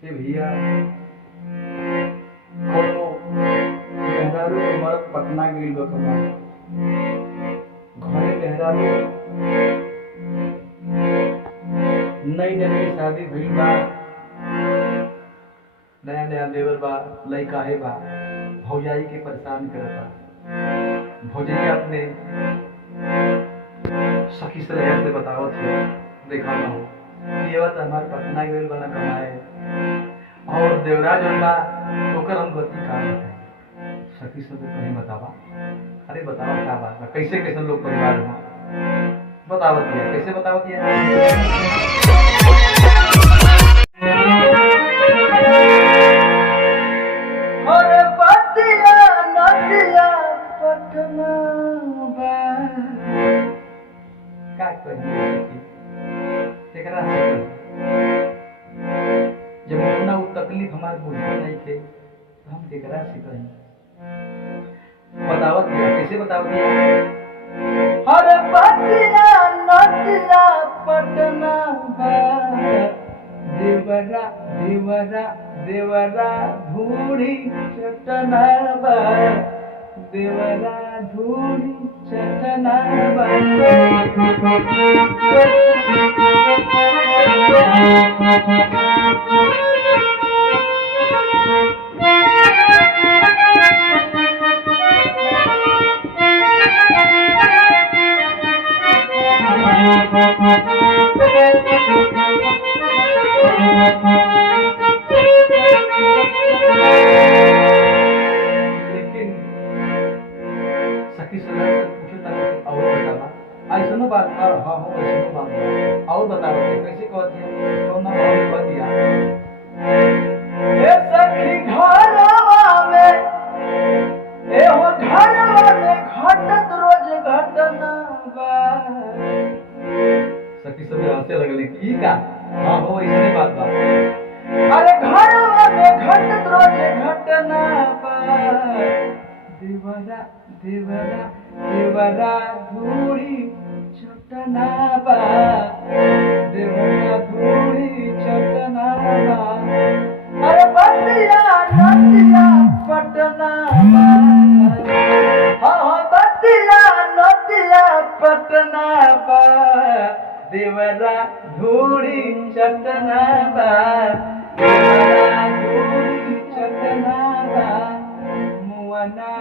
कि भैया कोनो मेहरारू के मरद पटना गइल बा कमाए, घरे मेहरारू नई नई शादी भइल बा, नया नया देवर बा, लइका है बा, भौजाई के परेशान करता। भौजाई अपने सखी से ऐसे बतावत है, देखा ना हो ये बात हमारे पटना गइल बा ना कमाए, और देवराज बा ओकर हम गति का है सखी से कहीं बतावा। अरे बतावा क्या बात है, कैसे कैसे लोग परिवार में बतावत है, कैसे बतावत है। अरे पतिया नदिया पटना बा का कहिए सखी एकरा से जब अपना वो तकलीफ हमारे बुझे नहीं थे तो हम केकरा से कहीं बतावत दिया, कैसे बतावत दिया। हर पतिया नदिया पटना बा, देवरा देवरा देवरा धूड़ी चटना बा, देवरा धूड़ी चटना बा। लेकिन सखी सलाह से पूछो ताकि और बतावा ऐसनो बात हां हां ऐसनो बात और बतावा कैसे कहत है कौन ना बता दिया। ए सखी घरवा में ए हो घरवा में घटत रोज घटना बा। सखी सब हंसे लगले की का हां हो ऐसे बात बा। अरे घरवा में घटत रोज घटना बा, देवरा देवरा देवरा धूड़ी चटना बा, देवरा धूड़ी चटना बा। अरे बतिया नदिया पटना बा, हाँ हाँ बतिया नदिया पटना बा, देवरा धूड़ी चटना बा, देवरा धूड़ी चटना बा, मुआना